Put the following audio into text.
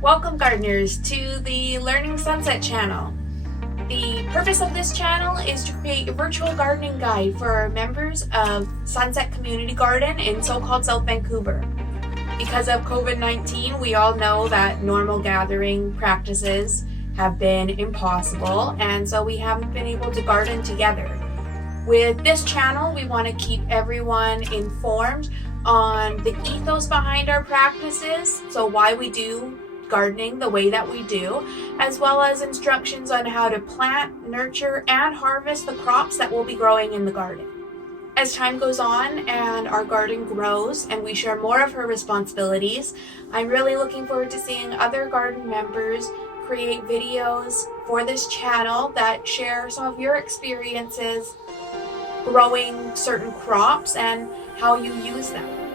Welcome gardeners to the Learning Sunset channel. The purpose of this channel is to create a virtual gardening guide for our members of Sunset Community Garden in so-called South Vancouver. Because of COVID-19, we all know that normal gathering practices have been impossible, and so we haven't been able to garden together. With this channel, we want to keep everyone informed on the ethos behind our practices, so why we do gardening the way that we do, as well as instructions on how to plant, nurture, and harvest the crops that we'll be growing in the garden. As time goes on and our garden grows and we share more of her responsibilities, I'm really looking forward to seeing other garden members create videos for this channel that share some of your experiences growing certain crops and how you use them.